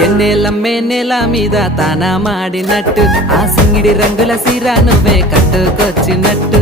ఎన్నేలమ్మే నేల మీద తానా మాడినట్టు ఆ సింగిడి రంగుల సీర నువ్వే కట్టుకొచ్చినట్టు